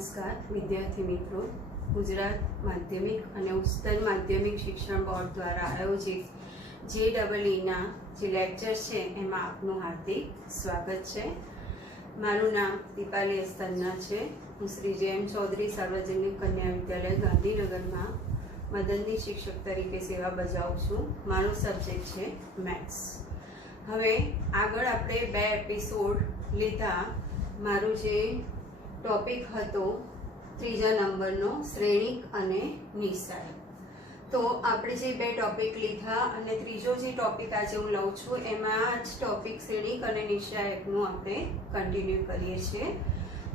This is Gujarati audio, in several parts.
નમસ્કાર વિદ્યાર્થી મિત્રો, ગુજરાત માધ્યમિક અને ઉચ્ચતર માધ્યમિક શિક્ષણ બોર્ડ દ્વારા આયોજિત JEEના જે લેક્ચર છે એમાં આપનું હાર્દિક સ્વાગત છે। મારું નામ દીપાલી અસ્તરના છે। હું શ્રી JM ચૌધરી સાર્વજનિક કન્યા વિદ્યાલય ગાંધીનગરમાં મદદની શિક્ષક તરીકે સેવા બજાવું છું। મારો સબ્જેક્ટ છે મેથ્સ। હવે આગળ આપણે 2 એપિસોડ લીધા। મારું જે ટોપિક હતો ત્રીજા નંબરનો શ્રેણિક અને નિશ્ચાયક। તો આપણે જે 2 ટોપિક લીધા અને ત્રીજો જે ટોપિક આજે હું લઉં છું એમાં જ ટોપિક શ્રેણિક અને નિશ્ચાયકનું આપણે કન્ટિન્યુ કરીએ છીએ।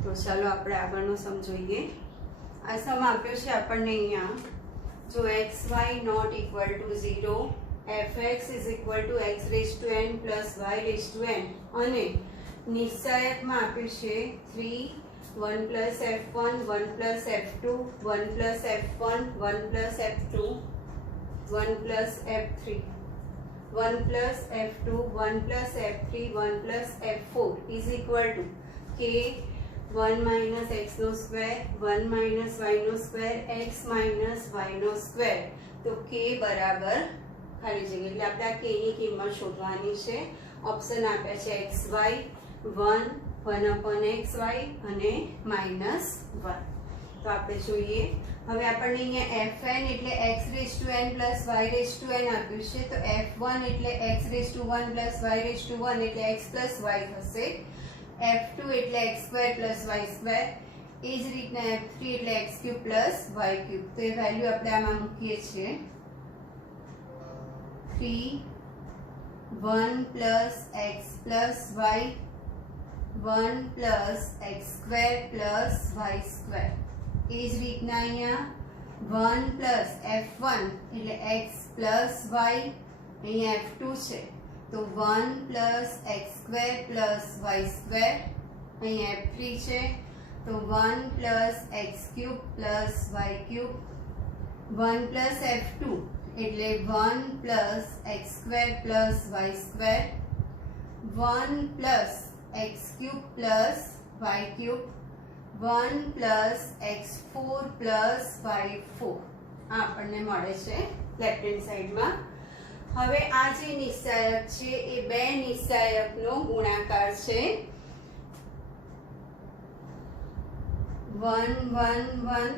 તો ચાલો આપણે આગળનો સમ જોઈએ। આ સમ આપ્યો છે આપણને અહીંયા, જો xy not equal to 0, fx is equal to x⁻n plus y⁻n અને નિશ્ચાયકમાં આપ્યું છે 3 1 plus f1 1 plus f2 1 plus f1 1 plus f2 1 plus f3 1 plus f2 1 plus f3 1 plus f4 is equal to k 1 minus x no square 1 minus y no square x minus y no square. તો k બરાબર ખાલી જગ્યા એટલે આપણે આ k ની કિંમત શોધવાની છે। ઓપ્શન આપ્યા છે xy 1 1/xy અને -1। તો આપણે જોઈએ। હવે આપણને અહીંયા fn એટલે x⁻n plus y⁻n આપ્યું છે। તો f1 એટલે x⁻1 plus y⁻1 એટલે x plus y થશે। f2 એટલે x² plus y²। એ જ રીતના f3 એટલે x³ plus y³। તો એ વેલ્યુ આપણે આમાં મૂકીએ છીએ। 3 1 plus x plus y 1 plus x² plus y²। એ જ રીતના અહીંયા 1 plus f1 એટલે x plus y, અહીંયા f2 છે તો 1 plus x² plus y², અહીંયા f3 છે તો 1 plus x³ plus y³, 1 plus f2 એટલે 1 plus x² plus y², 1 plus x³ plus y³, 1 plus x4 plus y4 આ આપણને મળે છે લેફ્ટ હેન્ડ સાઈડમાં। હવે આ જે નિશ્ચાયક છે એ 2 નિશ્ચાયકનો ગુણાકાર છે। 1 1 1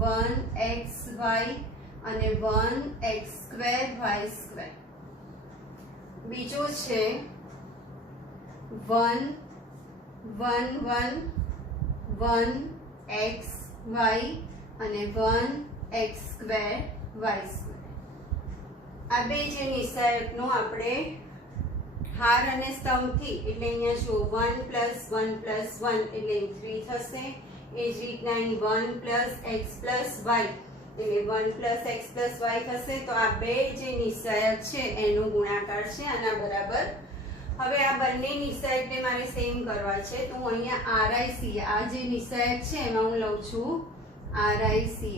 1xy અને 1x² y²। બીજો છે 1 1 1 1xy અને 1x² y²। આ બે જે નિશ્ચાયકનો આપણે હાર અને સ્તંભથી એટલે અહીંયા જો 1 plus 1 plus 1 એટલે 3 થશે। એ જ રીતના અહીં 1 plus x plus y એટલે 1 plus x plus y થશે। તો આ બે જે નિશ્ચાયક છે એનો ગુણાકાર છે આના બરાબર। હવે આ બંને નિશ્ચાયકને મારે સેમ કરવા છે તો હું અહીંયા RICI આ જે નિશ્ચાયક છે એમાં હું લઉં છું RICI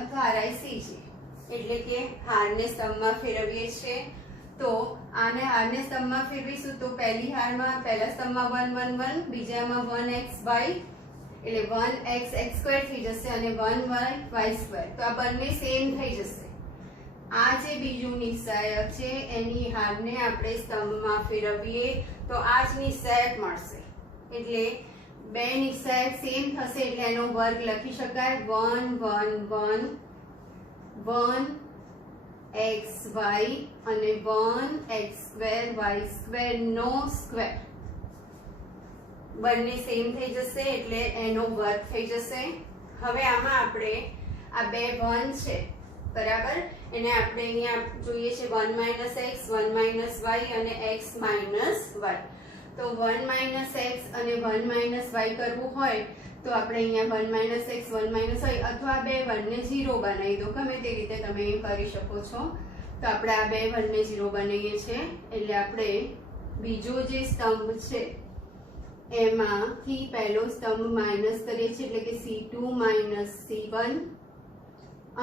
અથવા RICJ એટલે કે હારને સ્તંભમાં ફેરવીએ છીએ। તો આને હારને સ્તંભમાં ફેરવીશું તો પહેલી હારમાં પહેલા સ્તંભમાં 1 1 1, બીજામાં 1xy એટલે 1x x² થઈ જશે અને 1y y²। તો આ બંને સેમ થઈ જશે। આ જે બીજું નિશ્ચાયક છે એની હારને આપણે સ્તંભમાં ફેરવીએ તો આ જ નિશ્ચાયક મળશે। એટલે 2 નિશ્ચાયક સેમ થશે એટલે એનો વર્ગ લખી શકાય 1 1 1 1xy અને 1x² y² નો સ્ક્વેર। બંને સેમ થઈ જશે એટલે એનો વર્ગ થઈ જશે। હવે આમાં આપણે આ 2 1 છે બરાબર, એને આપણે અહીંયા જોઈએ છે 1 minus x 1 minus y અને x minus y। તો 1 minus x અને 1 minus y કરવું હોય તો આપણે અહીંયા 1 minus x 1 minus y અથવા 2 1 ને 0 બનાવી દો, ગમે તે રીતે તમે કરી શકો છો। તો આપણે આ 2 1 ને 0 બનાવીએ છીએ એટલે આપણે બીજો જે સ્તંભ છે એમાંથી પહેલો સ્તંભ માઇનસ કરીએ છીએ એટલે કે C2 minus C1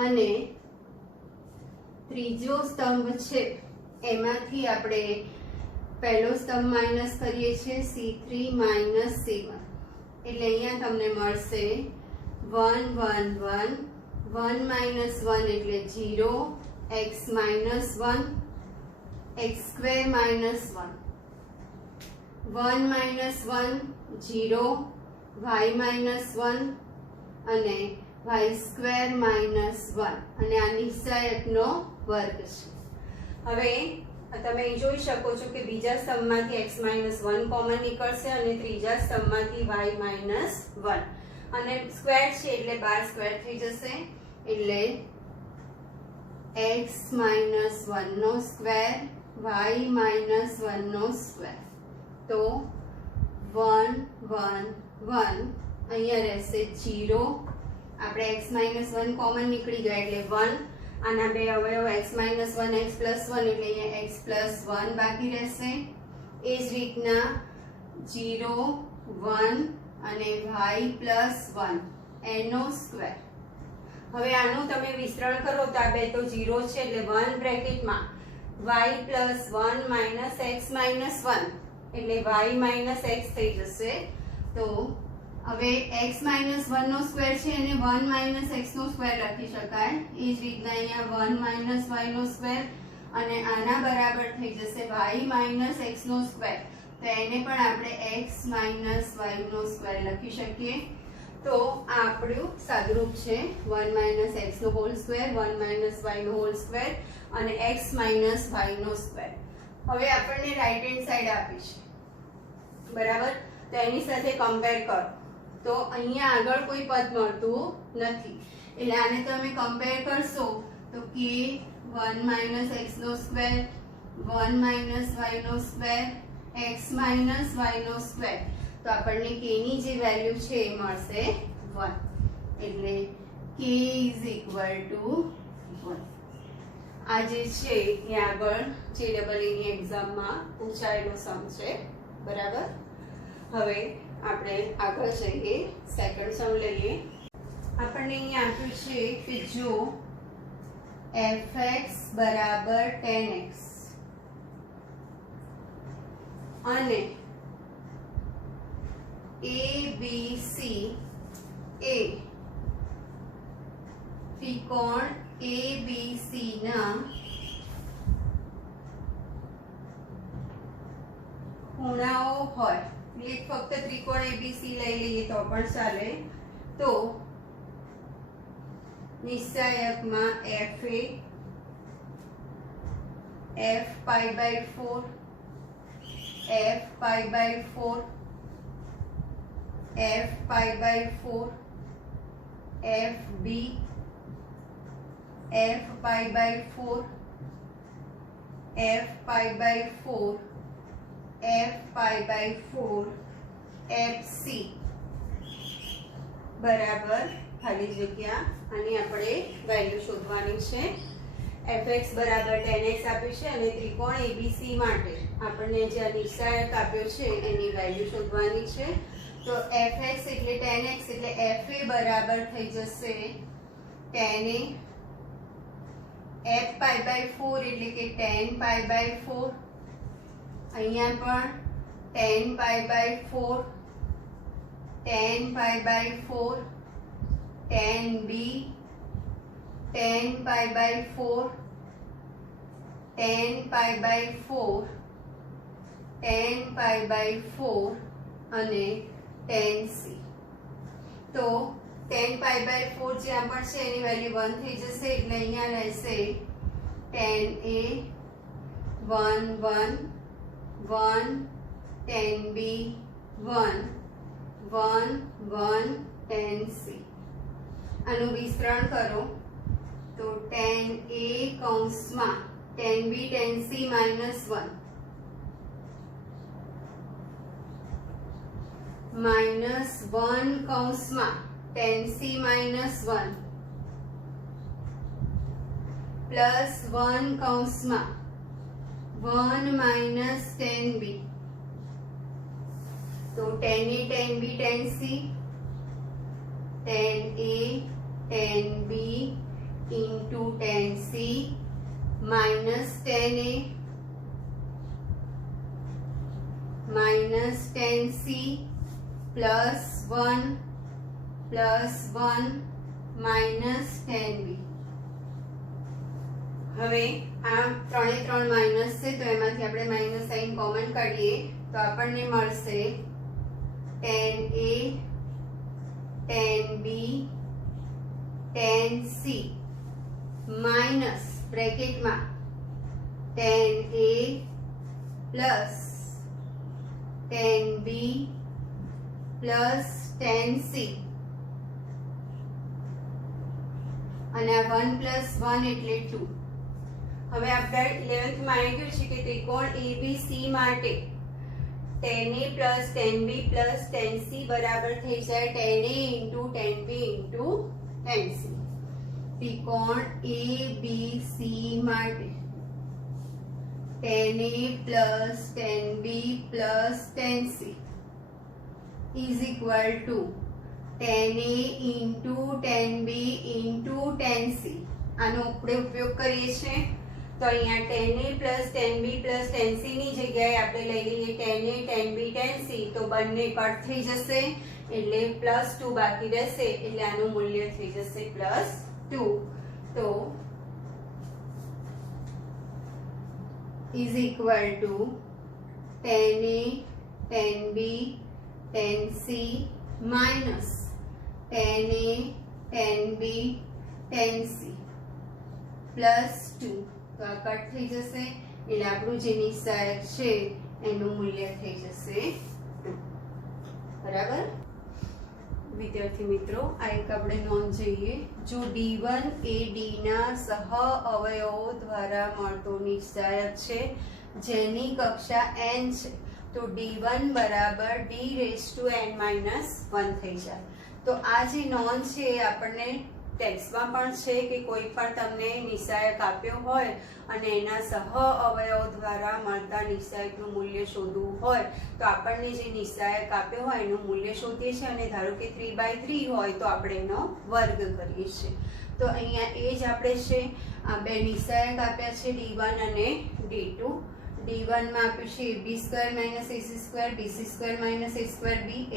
અને ત્રીજો સ્તંભ છે એમાંથી આપણે પહેલો સ્તંભ માઇનસ કરીએ છીએ C3 minus C1 એટલે અહીંયા તમને મળશે 1 1 1 1 minus 1 એટલે 0 x minus 1 x square minus 1 1 minus 1 0 y minus 1 અને y square minus 1 અને આ નિશ્ચાયકનો વર્ગ છે. હવે તમે જોઈ શકો છો કે બીજા સ્તંભમાંથી x minus 1 કોમન નીકળશે અને ત્રીજા સ્તંભમાંથી y minus 1 અને સ્ક્વેર છે એટલે 12 સ્ક્વેર થઈ જશે એટલે x minus 1 નો સ્ક્વેર y minus 1 નો સ્ક્વેર તો 1 1 1 અહીંયા રહેશે 0 આપણે x minus 1 કોમન નીકળી ગયા એટલે 1 આના બે અવયવ x minus 1 x plus 1 એટલે અહીંયા x plus 1 બાકી રહેશે એ જ રીતના 0 1 અને y plus 1 એનો સ્ક્વેર. હવે આનું તમે વિસ્તરણ કરો તો આ બે તો 0 છે એટલે 1 બ્રેકેટમાં y plus 1 minus x minus 1 એટલે y minus x થઈ જશે. તો હવે x minus 1 નો સ્ક્વેર છે અને 1 minus x નો સ્ક્વેર લખી શકાય એ જ રીતના અહીંયા 1 minus y નો સ્ક્વેર અને આના બરાબર થઈ જશે y minus x નો સ્ક્વેર તો એને પણ આપણે x minus y નો સ્ક્વેર લખી શકીએ. તો આ આપણું સાદુરૂપ છે 1 minus x નો હોલ સ્ક્વેર 1 minus y નો હોલ સ્ક્વેર અને x minus y નો સ્ક્વેર. હવે આપણને રાઈટ હેન્ડ સાઈડ આપી છે બરાબર તો એની સાથે કમ્પેર કરો તો અહીંયા આગળ કોઈ પદ મળતું નથી એટલે આને તમે કમ્પેર કરશો તો k 1 minus x નો સ્ક્વેર 1 minus y નો સ્ક્વેર x minus y નો સ્ક્વેર તો આપણને k ની જે વેલ્યુ છે એ મળશે 1 એટલે k is equal to 1. આ જે છે એ આગળ JEE ની એક્ઝામમાં પૂછાયેલો સમ છે બરાબર. હવે આપણે આગળ જઈએ સેકન્ડ સમ લઈએ. આપણને અહીંયા આપ્યું છે કે જો fx બરાબર 10x અને abc એ ત્રિકોણ abc ના ખૂણાઓ હોય એટલે ફક્ત ત્રિકોણ ABC લઈ લઈએ તો પણ ચાલે તો નિશ્ચાયકમાં FA f pi by 4 f pi by 4 f pi by 4 FB f pi by 4 f pi by 4 f pi by 4 fc બરાબર ખાલી જગ્યા આની આપણે વેલ્યુ શોધવાની છે. fx બરાબર 10x આપ્યું છે અને ત્રિકોણ abc માટે આપણને જે નિશ્ચાયક આપ્યો છે એની વેલ્યુ શોધવાની છે. તો fx એટલે 10x એટલે fa બરાબર થઈ જશે 10a f pi by 4 એટલે કે 10 pi by 4 અહીંયા પણ 10 pi by 4 10 pi by 4 10b 10 pi by 4 10 pi by 4 10 pi by 4 અને 10c. તો 10 pi by 4 જ્યાં પણ છે એની વેલ્યુ 1 થઈ જશે એટલે અહીંયા રહેશે 10a 1 1 1 10b 1 1 1 10c. આનું વિસ્તરણ કરો તો 10a કૌંસમાં 10b 10c minus 1 minus 1 કૌંસમાં 10c minus 1 plus 1 કૌંસમાં 1 minus 10b तो 10a 10b 10c 10a 10b into 10c minus 10a minus 10c +1 minus 10b. હવે આ ત્રણે ત્રણ માઇનસ છે તો એમાંથી આપણે માઇનસ સાઇન કોમન કાઢીએ તો આપણને મળશે 10a 10b 10c minus બ્રેકેટમાં 10a plus 10b plus 10c અને આ 1 પ્લસ 1 એટલે 2. હવે આપણે 11th માં આવી ગયું છે કે ત્રિકોણ ABC માટે 10a plus 10b plus 10c બરાબર થઈ જાય 10a into 10b into 10c. ત્રિકોણ ABC માટે 10a plus 10b plus 10c is equal to 10a into 10b into 10c. આનો આપણે ઉપયોગ કરીએ છીએ તો અહીંયા 10a plus 10b plus 10c ની જગ્યાએ આપણે લઈ લઈએ 10a 10b 10c તો બંને કટ થઈ જશે એટલે +2 બાકી રહેશે એટલે આનું મૂલ્ય થઈ જશે +2. તો is equal to 10a 10b 10c minus 10a 10b 10c +2. તો આ કટ થઈ જશે એટલે આપણું જે નિશાયક છે એનું મૂલ્ય થઈ જશે 2. બરાબર વિદ્યાર્થી મિત્રો, આ એક આપણે નોંધ જોઈએ. જો d1 એ d ના સહ અવયવો દ્વારા મળતો નિશાયક છે જેની કક્ષા n છે તો d1 બરાબર d⁻n - 1 થઈ જાય. તો આ જે નોંધ છે એ આપણને ટેક્સ્ટમાં પણ છે કે કોઈ પણ તમને નિશાયક આપ્યો હોય અને એના સહ અવયવો દ્વારા મળતા નિશાયકનું મૂલ્ય શોધવું હોય તો આપણને જે નિશાયક આપ્યો હોય એનું મૂલ્ય શોધીએ છીએ અને ધારો કે 3/3 હોય તો આપણે એનો વર્ગ કરીએ છીએ. તો અહીંયા એ જ આપણે છે આ બે નિશાયક આપ્યા છે d1 અને d2. d1 માં આપ્યું છે ab² - ac² bc² - a²b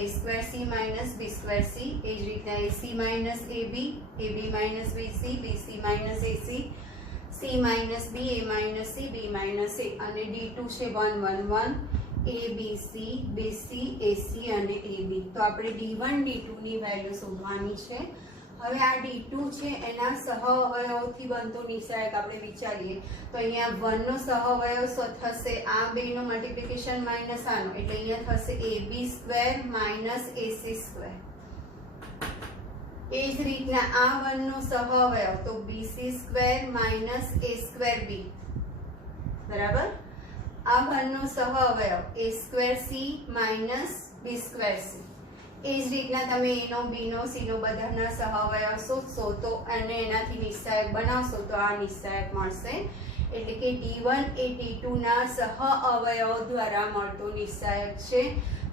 a²c - b²c. એ જ રીતના ac - ab ab - bc bc - ac c - b a - c b - a અને d2 છે 1 1 1 abc bc ac અને ab. તો આપણે d1 d2 ની વેલ્યુ શોધવાની છે. હવે આ d2 છે એના સહ અવયવોથી બનતો નિશાયક આપણે વિચારીએ તો અહીંયા 1 નો સહ અવયવ થશે આ બેનો મલ્ટીપ્લિકેશન માઈનસ આનો એટલે અહીંયા થશે ab² - ac². એ જ રીતના આ 1 નો સહ અવયવ તો bc² - a²b બરાબર. આ 1 નો સહ અવયવ a²c - b²c. એ જ રીતના તમે a no b no c નો બધાના સહ અવયવ શોધશો તો અને એનાથી નિશાયક બનાવશો તો આ નિશાયક મળશે. એટલે કે d1 એ d2 ના સહ અવયવો દ્વારા મળતો નિશાયક છે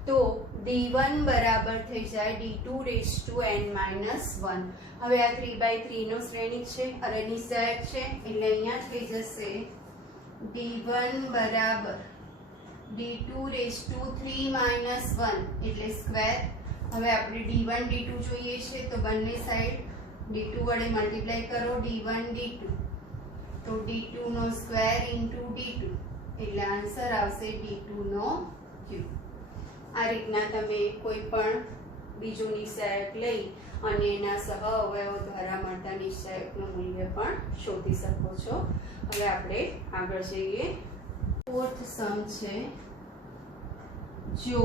તો d1 બરાબર થઈ જાય d2⁻n - 1. હવે આ 3/3 નો શ્રેણિક છે અને નિશાયક છે એટલે અહીંયા થઈ જશે d1 બરાબર d2⁻3 - 1 એટલે સ્ક્વેર. હવે આપણે d1 d2 જોઈએ છે તો બંને સાઈડ d2 વડે મલ્ટીપ્લાય કરો d1 d2 તો d2 નો સ્ક્વેર ઇન્ટુ d2 એટલે આન્સર આવશે d2 નો ક્યુબ. આ રીતના તમે કોઈ પણ બીજું નિશાયક લઈ અને એના સહ અવયવો દ્વારા મળતા નિશાયકનું મૂલ્ય પણ શોધી શકો છો. હવે આપણે આગળ જઈએ. 4th સમ છે જો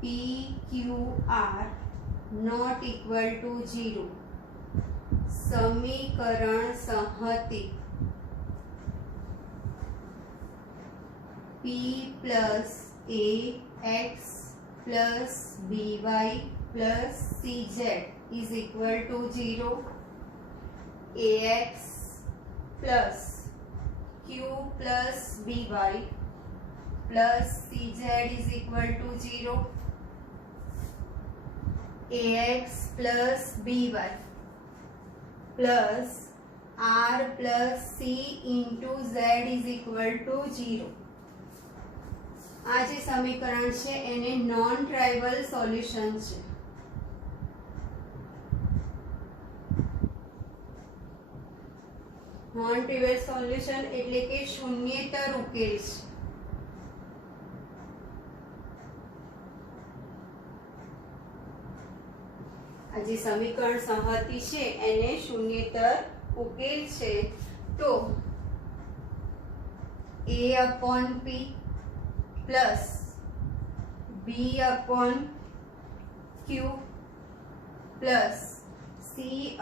PQR not equal to 0 સમીકરણ સંહતિ P plus AX plus BY plus CZ is equal to 0. AX plus Q plus BY plus CZ is equal to 0. AX plus BY plus R plus C into Z is equal to 0. આ જે સમીકરણ છે એને નોન ટ્રાઇવલ સોલ્યુશન છે. નોન ટ્રાઇવલ સોલ્યુશન એટલે કે શૂન્યેતર ઉકેલ છે. આ જે સમીકરણ સંહતિ છે એને શૂન્યેતર ઉકેલ છે. તો a upon p plus b upon q plus c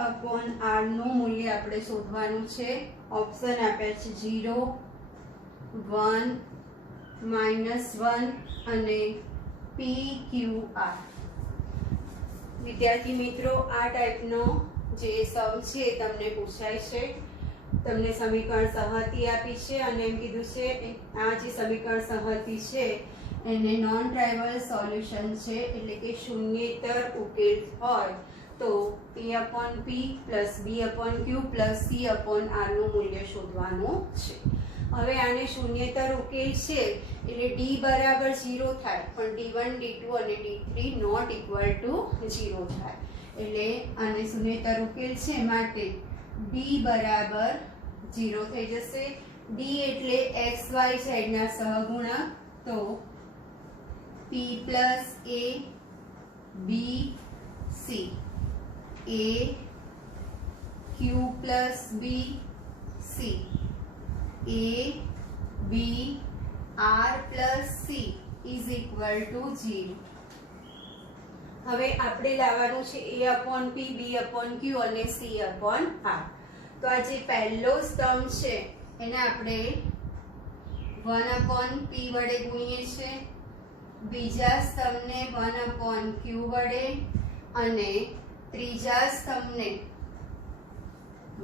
upon r નું મૂલ્ય આપણે શોધવાનું છે. ઓપ્શન આપ્યા છે 0, 1, -1 અને pqr. વિદ્યાર્થી મિત્રો, આ ટાઈપનો જે સમ છે તમને પૂછાય છે. તમને સમીકરણ સંહતિ આપી છે અને એમ કીધું છે આ જે સમીકરણ સંહતિ છે એને નોન ટ્રાઇવલ સોલ્યુશન છે એટલે કે શૂન્યેતર ઉકેલ હોય તો a/p plus b/q plus c/r નું મૂલ્ય શોધવાનું છે. હવે આને શૂન્યેતર ઉકેલ છે એટલે d બરાબર 0 થાય પણ d1 d2 અને d3 નોટ ઇક્વલ ટુ 0 થાય. એટલે આને શૂન્યેતર ઉકેલ છે માટે d બરાબર 0 થઈ જશે. d એટલે xy z ના સહગુણક, તો p plus a b c a q plus b c a b r plus c is equal to 0. હવે આપણે લાવવાનું છે a/p b/q અને c/r. તો આ જે પહેલો સ્તંભ છે એને આપણે 1/p વડે ગુણીએ છીએ, બીજા સ્તંભને 1/q વડે અને ત્રીજા સ્તંભને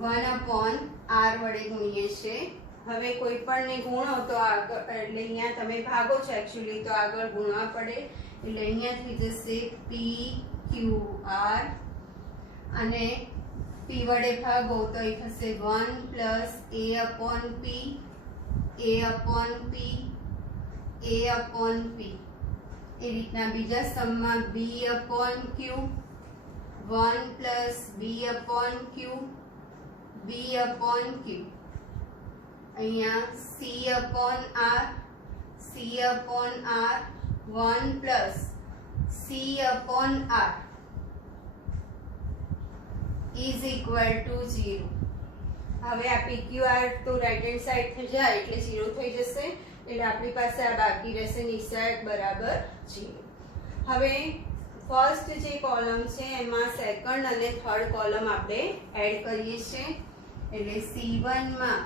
1/r વડે ગુણીએ છીએ. હવે કોઈ પણને ગુણો તો આગળ એટલે અહીંયા તમે ભાગો છો એકચ્યુઅલી તો આગળ ગુણવા પડે એટલે અહીંયા થઈ જશે pqr અને p વડે ભાગો તો એ થશે 1 plus a/p a/p a/p. એ રીતના બીજા સ્તંભમાં b/q 1 plus b/q b/q. અહીંયા c/r 1 plus c/r is equal to 0. હવે આ pqr તો રાઈટ હેન્ડ સાઈડ થઈ જાય એટલે 0 થઈ જશે એટલે આપણી પાસે આ બાકી રહેશે નિશાળ બરાબર 0. હવે ફર્સ્ટ જે કોલમ છે એમાં સેકન્ડ અને થર્ડ કોલમ આપણે એડ કરીએ છીએ એટલે c1 માં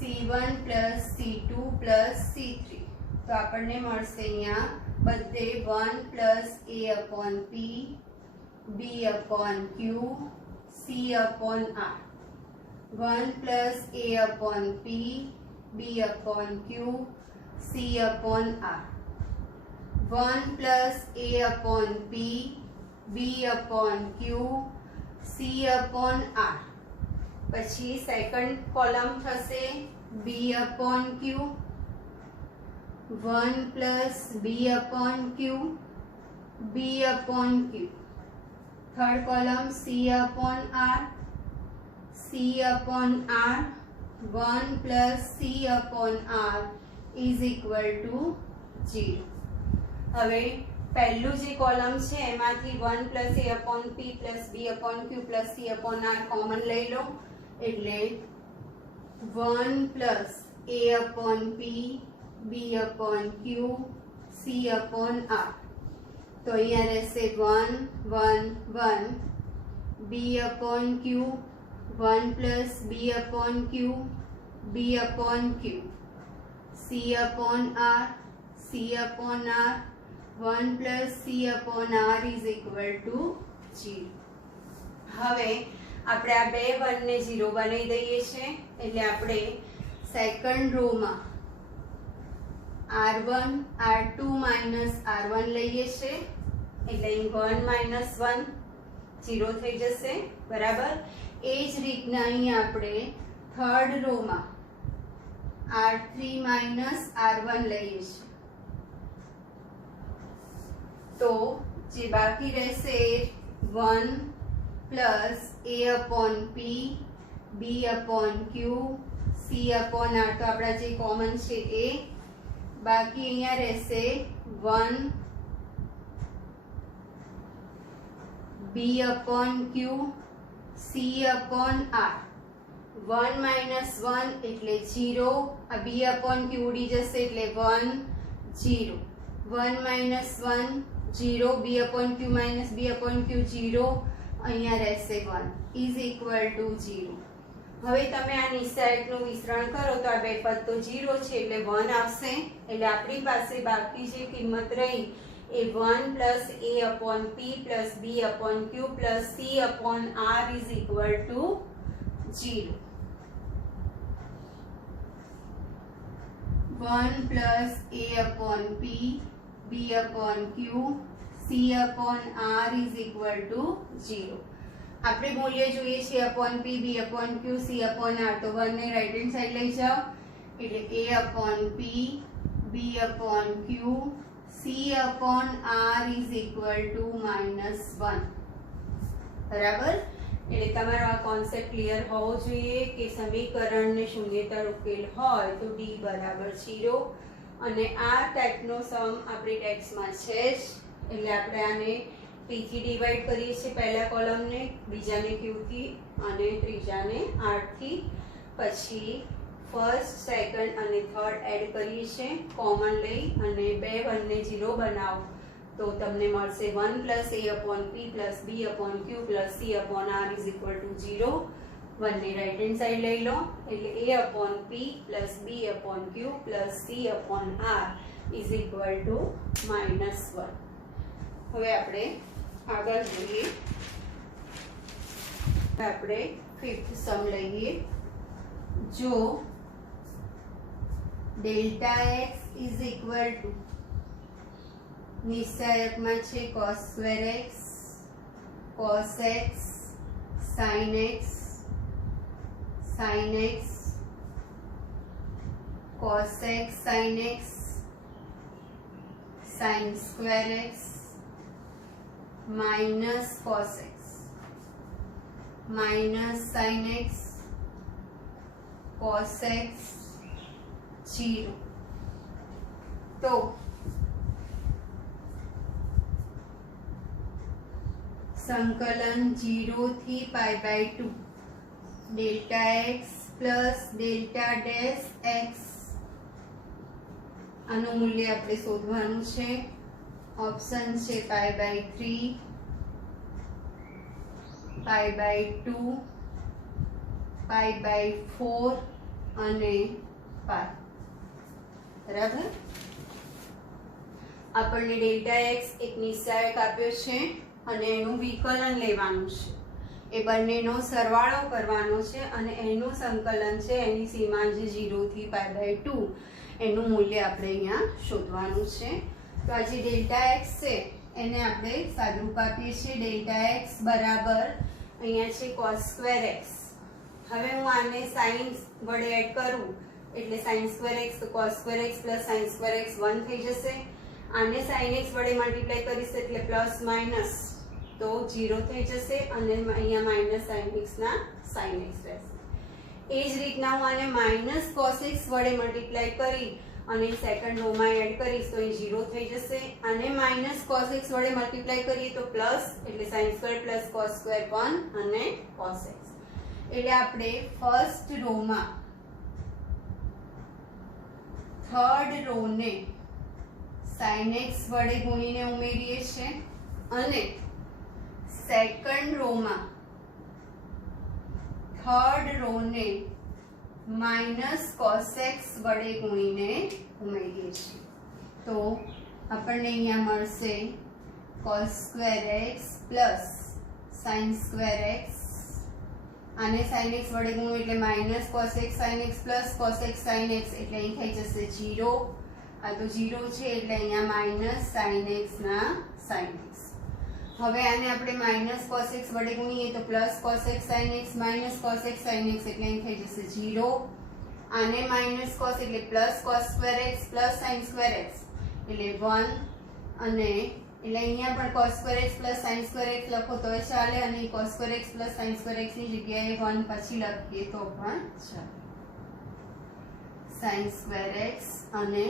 c1 plus c2 plus c3 તો આપણને મળશે અહીંયા બધે 1 plus a/p b/q c/r 1 plus a/p b/q c/r 1 plus a/p b/q c/r. પછી સેકન્ડ કોલમ થશે b/q 1 plus b/q b/q. Third column c/r c/r 1 plus c/r is equal to 0. હવે પહેલું જે કોલમ છે એમાંથી 1 plus a/p plus b/q plus c/r common લઈ લો એટલે 1 plus a/p b/q c/r. તો અહીંયા રહેશે 1 1 1 b/q 1 plus b/q b/q c/r c/r 1 plus c/r is equal to 0. હવે આપણે આ બે 1 ને 0 બનાવી દઈએ છીએ એટલે આપણે second રોમાં r1 r2 minus r1 લઈએ છીએ એટલે 1 minus 1 0 થઈ જશે બરાબર. એ જ રીતના અહીંયા આપણે થર્ડ રોમાં r3 minus r1 લઈએ છીએ तो જે બાકી રહેશે 1 plus a upon p b upon q c upon r, તો આપણા જે કોમન છે એ બાકી અહીંયા રહેશે 1 b upon q c upon r. 1 minus 1 એટલે 0, આ b અપોન q ઉડી જશે એટલે 1 0. 1 minus 1 0, b upon q minus b upon q 0, અહીંયા રહેશે 1 ઇઝ ઇક્વલ ટુ 0. હવે તમે આ નિશાયકનું વિસ્તરણ કરો તો આ બે પદ તો 0 છે એટલે 1 આવશે. એટલે આપણી પાસે બાકી જે કિંમત રહી એ 1 plus a upon p plus b upon q plus c upon r is equal two 0. 1 plus a upon p b upon q c upon r is equal two 0. આપણે મૂલ્ય જોઈએ છે upon p b upon q c upon r, તો 1 ને રાઈટ હેન્ડ સાઈડ લઈ જાઓ એટલે a upon p b upon q c upon r is equal to -1. બરાબર. એટલે તમારો આ કોન્સેપ્ટ ક્લિયર હોવો જોઈએ કે સમીકરણને શૂન્યેતર ઉકેલ હોય તો d બરાબર 0. અને આ ટાઈપનો સમ આપણી ટેક્સ્ટમાં છે જ, એટલે આપણે આને p થી ડિવાઈડ કરીએ છીએ, પહેલા કોલમને, બીજાને q થી અને ત્રીજાને r થી. પછી ફર્સ્ટ, સેકન્ડ અને થર્ડ એડ કરીએ છીએ કોમન લઈ અને 2 1 ને 0 બનાવો તો તમને મળશે 1 plus a upon p plus b upon q plus c upon r is equal two 0. 1 ને રાઈટ હેન્ડ સાઈડ લઈ લો એટલે a upon p plus b upon q plus c upon r is equal to -1. હવે આપણે આગળ જોઈએ. આપણે ફિફ્થ સમ લઈએ. જો delta x is equal to નિશ્ચાયકમાં છે cos square x, cos x, sin x, sin x, cos x, sin x, sin square x minus cos x minus sin x cos x 0. તો સંકલન 0 થી π/2 delta x plus delta dash x, આનું મૂલ્ય આપણે શોધવાનું છે. ઓપ્શન છે π/3, π/2, π/4 અને π. બરાબર. આપણને ડેલ્ટા એક્સ એક નિશ્ચાયક આપ્યો છે અને એનું વિકલન લેવાનું છે. એ બંનેનો સરવાળો કરવાનો છે અને એનું સંકલન છે, એની સીમા જે 0 થી π/2, એનું મૂલ્ય આપણે અહીંયા શોધવાનું છે. તો આ જે ડેલ્ટા એક્સ છે એને આપણે સાદુરૂપ આપીએ છીએ. ડેલ્ટા એક્સ બરાબર અહીંયા છે cos સ્ક્વેર એક્સ. હવે હું આને સાઇન વડે એડ કરું એટલે sin સ્ક્વેર એક્સ, તો cos square x plus sin square x 1 થઈ જશે. આને sin એક્સ વડે મલ્ટીપ્લાય કરીશ એટલે પ્લસ માઇનસ તો 0 થઈ જશે અને અહીંયા માઇનસ sin એક્સ ના sin એક્સ રહેશે. એ જ રીતના હું આને માઇનસ cos એક્સ વડે મલ્ટીપ્લાય કરી અને સેકન્ડ રોમાં એડ કરીશ તો એ 0 થઈ જશે. આને માઇનસ cos x વડે મલ્ટીપ્લાય કરીએ તો પ્લસ એટલે sin square plus cos square 1 અને cos x. એટલે આપણે ફર્સ્ટ રોમાં થર્ડ રોને sin x વડે ગુણીને ઉમેરીએ છીએ અને સેકન્ડ રોમાં થર્ડ રોને માઇનસ cos x વડે ગુણીને ઉમેરીએ છીએ. તો આપણને અહીંયા મળશે cos square x plus sin square x. આને sin x વડે ગુણો એટલે minus cos x sin x plus cos x sin x એટલે અહીં થઈ જશે 0. આ તો 0 છે એટલે અહીંયા માઇનસ sin x ના sin x. હવે આને આપણે માઇનસ cos x વડે ગુણીએ તો plus cos x sin x minus cos x sin x એટલે અહીં થઈ જશે 0. આને માઇનસ cos એટલે plus cos square x plus sin square x એટલે 1 અને એટલે અહીંયા પણ cos square x plus sin square x લખો તોય ચાલે અને cos square x plus sin square x ની જગ્યાએ 1 પછી લખીએ તો પણ ચાલે. sin square x અને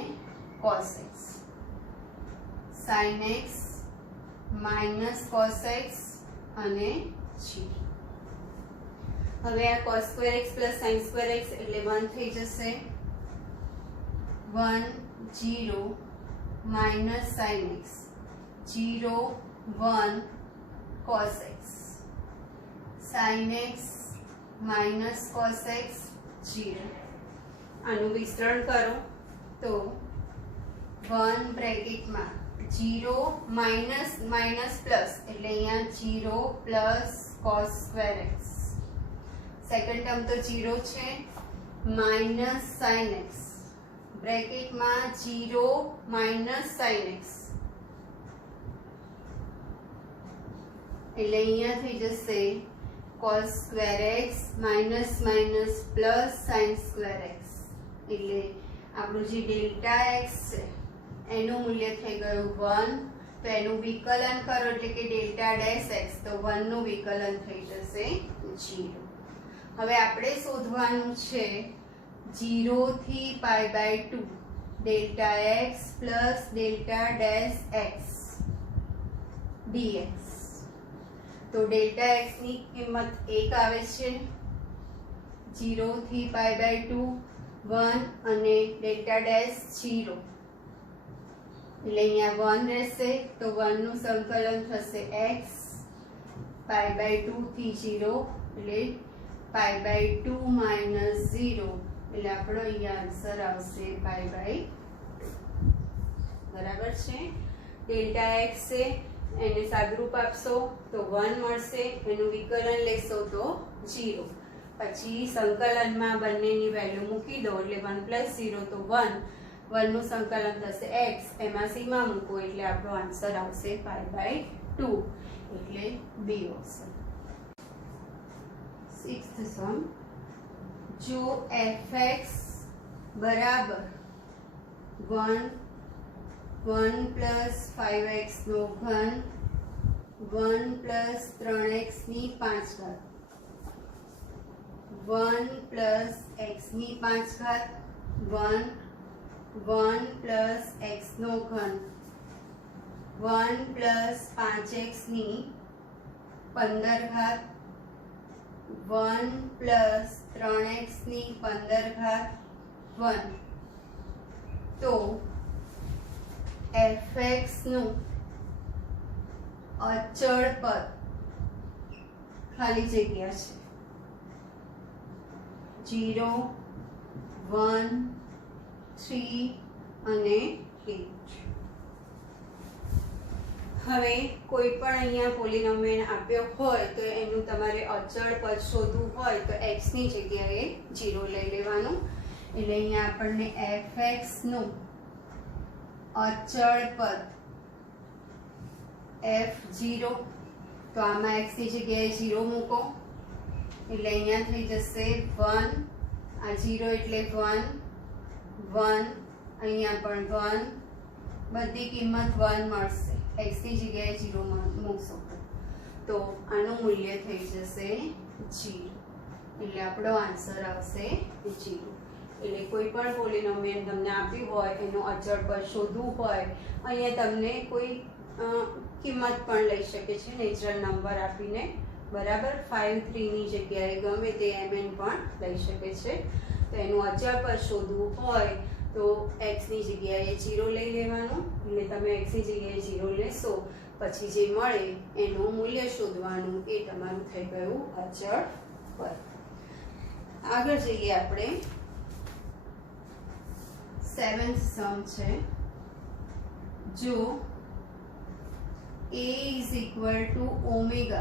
cos x, sin x minus cos x અને 0. હવે આ cos square x plus sin square x એટલે 1 થઈ જશે. 1 0 minus sin x, 0 1 cos x, sin x minus cos x 0. આનું વિસ્તરણ કરો તો 1 બ્રેકેટમાં 0 માઇનસ માઇનસ પ્લસ એટલે અહીંયા 0 plus cos square x. Second term તો 0 છે, minus sin x બ્રેકેટમાં 0 minus sin x એટલે અહીંયા થઈ જશે cos square x minus minus plus sin square x એટલે આપણું જે ડેલ્ટા x છે એનું મૂલ્ય થઈ ગયું 1. તો એનું વિકલન કરો એટલે કે ડેલ્ટા ડેશ x તો 1 નું વિકલન થઈ જશે 0. હવે આપણે શોધવાનું છે 0 થી π/2 delta x plus delta dash x dx. તો ડેલ્ટા x ની કિંમત 1 આવે છે, 0 થી π/2 1 અને ડેલ્ટા ડેશ 0 એટલે અહીંયા 1 રહેશે તો 1 નું સંકલન થશે x π/2 થી 0 એટલે π/2 minus 0 એટલે આપણો અહીંયા આન્સર આવશે π/2. બરાબર છે. ડેલ્ટા x છે એને સાદુરૂપ આપશો તો 1 મળશે, એનું વિકલન લેશો તો 0. પછી સંકલનમાં બંનેની વેલ્યુ મૂકી દો એટલે 1 plus 0 તો 1. 1 નું સંકલન થશે x, એમાં સીમા મૂકો એટલે આપણો આન્સર આવશે π/2 એટલે બી ઓપ્શન. 6th સમ, જો fx બરાબર 1 plus 5x નો ઘન 1 plus 3x ની 5 ઘાત 1 plus x ની 5 ઘાત 1 plus x નો ઘન 1 plus 5x ની 15 ઘાત 1 plus 3x ની 15 ઘાત 1. તો fx નું અચળ પદ ખાલી જગ્યા છે 0 1 3 અને 8. હવે કોઈ પણ અહીંયા પોલિનોમિયલ આપ્યો હોય તો એનું તમારે અચળ પદ શોધવું હોય તો x ની જગ્યાએ 0 લઈ લેવાનું. એટલે અહીંયા આપણને fx નું અચળ પદ f0 તો આમાં x ની જગ્યાએ 0 મૂકો એટલે અહીંયા થઈ જશે 1. આ 0 એટલે 1 1 અહીંયા પણ 1, બધી કિંમત 1 મળશે. x ની જગ્યાએ 0 મૂકશો તો આનું મૂલ્ય થઈ જશે 0 એટલે આપણો આન્સર આવશે 0. એટલે કોઈ પણ પોલિનોમિયલ તમને આપ્યું હોય એનું અચળ પદ શોધવું હોય અહીંયા તમને કોઈ કિંમત પણ લઈ શકે છે નેચરલ નંબર આપીને. બરાબર, 5 3 ની જગ્યાએ ગમે તે mn પણ લઈ શકે છે. તો એનું અચળ પદ શોધવું હોય તો x ની જગ્યાએ 0 લઈ લેવાનું. એટલે તમે x ની જગ્યાએ 0 લેશો પછી જે મળે એનું મૂલ્ય શોધવાનું, એ તમારું થઈ ગયું અચળ પદ. આગળ જઈએ આપણે. 7th સમ છે, જો a is equal to omega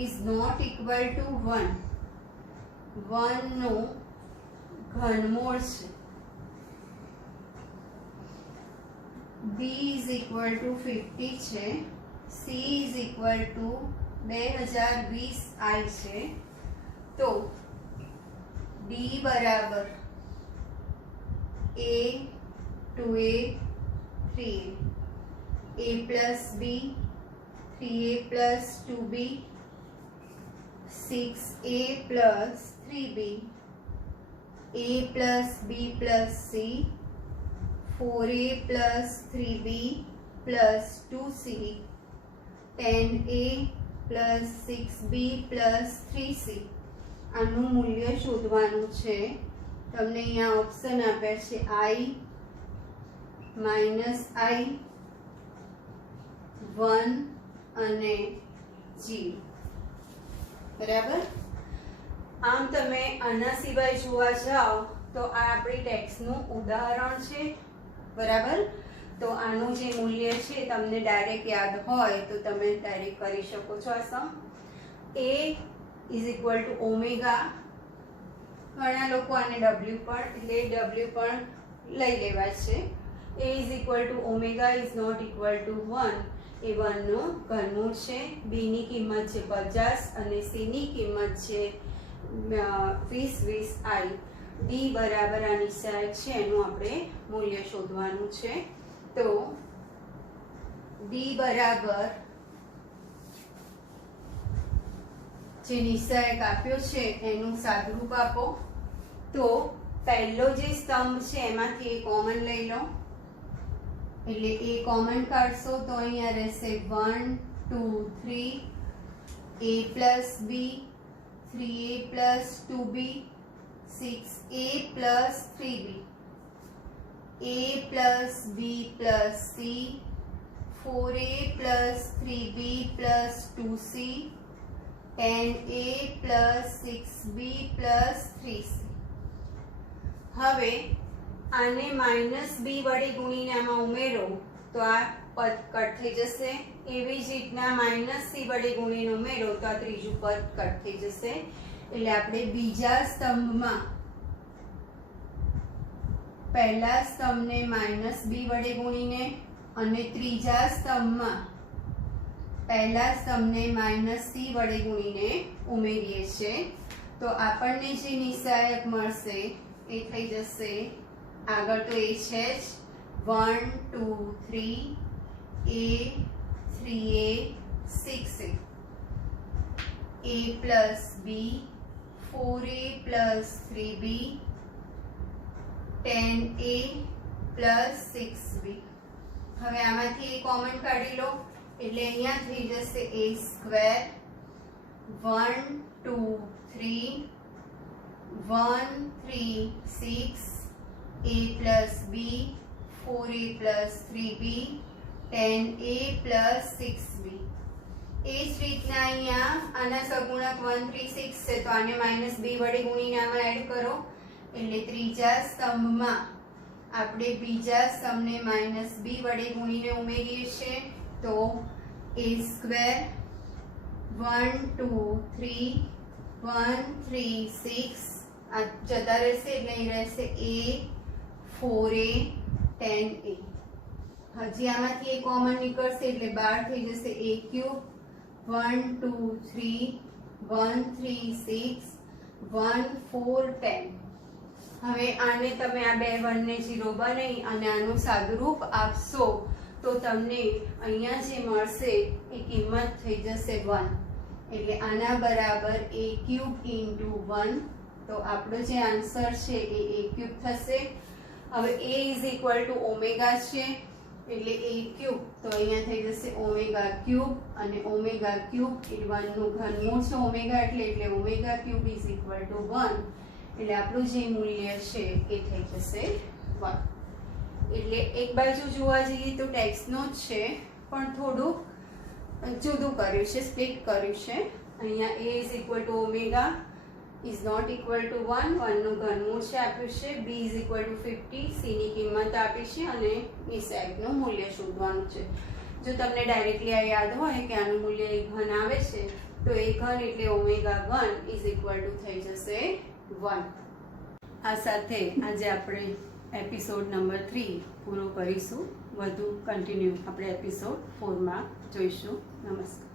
is not equal to 1 નું ઘનમૂળ છે, b is equal to 50 છે, c is equal to 2020 i છે, તો d બરાબર a 2a 3a a plus b, 3a plus 2b, 6a plus 3b, a plus b plus c, 4a plus 3b plus 2c, 10a plus 6b plus 3c. આનું મૂલ્ય શોધવાનું છે. તમને અહીંયા ઓપ્શન આપ્યા છે i, -i, 1 અને 0. બરાબર. આમ તમે આના સિવાય જોવા જાઓ તો આ આપણી ટેક્સનું ઉદાહરણ છે. બરાબર. તો આનું જે મૂલ્ય છે તમને ડાયરેક્ટ યાદ હોય તો તમે ડાયરેક્ટ કરી શકો છો. Assume a is equal to omega, ઘણા લોકો આને w પણ લઈ લેવા છે. a is equal to omega is not equal to 1. એ 1 નું ઘનમૂળ છે. b ની કિંમત છે 50 અને c ની કિંમત છે 20 i. d બરાબર આ નિશાયક છે એનું આપણે મૂલ્ય શોધવાનું છે. તો d બરાબર જે નિશાયક આપ્યો છે એનું સાદુરૂપ આપો. તો પહેલો જે સ્તંભ છે એમાંથી એ કોમન લઈ લો, એટલે એ કોમન કાઢશો તો અહીંયા રહેશે 1 2 3, a plus b, 3a plus 2b, 6a plus 3b, a plus b plus c, 4a plus 3b plus 2c, 10a plus 6b plus 3c. હવે આને -b વડે ગુણીને આમાં ઉમેરો તો આ પદ કટ થઈ જશે. એવી જ રીતના -c વડે ગુણીને ઉમેરો તો આ ત્રીજું પદ કટ થઈ જશે. એટલે આપણે બીજા સ્તંભમાં પહેલા સ્તંભને -b વડે ગુણીને અને ત્રીજા સ્તંભમાં પહેલા સ્તંભને -c વડે ગુણીને ઉમેરીએ છીએ. તો આપણને જે નિશાયક મળશે એ થઈ જશે, આગળ તો એ છે જ, 1 2 3 a 3a 6a, a plus b 4a plus 3b, 10a plus 6b. હવે આમાંથી એ કોમન કાઢી લો એટલે અહીંયા થઈ જશે a square, 1 2 3 1 3 6, a plus b 4a plus 3b, 10a plus 6b. એ જ રીતના અહીંયા આના સગુણક 1 3 6 છે તો આને -b વડે ગુણીને આમાં એડ કરો એટલે ત્રીજા સ્તંભમાં આપણે બીજા સ્તંભને -b વડે ગુણીને ઉમેરીએ છીએ. તો a સ્ક્વેર 1 2 3 1 3 6 આ જતા રહેશે એટલે અહીં રહેશે a 4a 10a. હજી આમાંથી એ કોમન નીકળશે એટલે 12 થઈ જશે a ક્યુબ, 1 2 3 1 3 6 1 4 10. હવે આને તમે આ બે 1 ને 0 બનાવી અને આનું સાદુરૂપ આપશો તો તમને અહીંયા જે મળશે એ કિંમત થઈ જશે 1. એટલે આના બરાબર a ક્યુબ ઇન્ટુ 1. તો આપણો જે આન્સર છે એ a ક્યુબ થશે. હવે a is equal to omega છે એટલે a ક્યુબ તો અહીંયા થઈ જશે ઓમેગા ક્યુબ અને ઓમેગા ક્યુબ એ 1 નું ઘનમૂળ છે ઓમેગા એટલે omega cube is equal to 1. એટલે આપણું જે મૂલ્ય છે એ થઈ જશે 1. એટલે એક બાજુ જોવા જઈએ તો ટેક્સનો જ છે પણ થોડુંક જુદું કર્યું છે, સ્પ્લિટ કર્યું છે. અહીંયા a is equal to omega is not equal to 1, 1 નું ઘનમૂળ છે આપ્યું છે, b is equal to 50, c ની કિંમત આપી છે અને નિશાયકનું મૂલ્ય શોધવાનું છે. જો તમને ડાયરેક્ટલી આ યાદ હોય કે આનું મૂલ્ય એક ઘન આવે છે તો એ ઘન એટલે ઓમેગા 1 ઇઝ ઇક્વલ ટુ થઈ જશે 1. આ સાથે આજે આપણે એપિસોડ નંબર 3 પૂરો કરીશું. વધુ કન્ટિન્યુ આપણે એપિસોડ 4 માં જોઈશું. નમસ્કાર.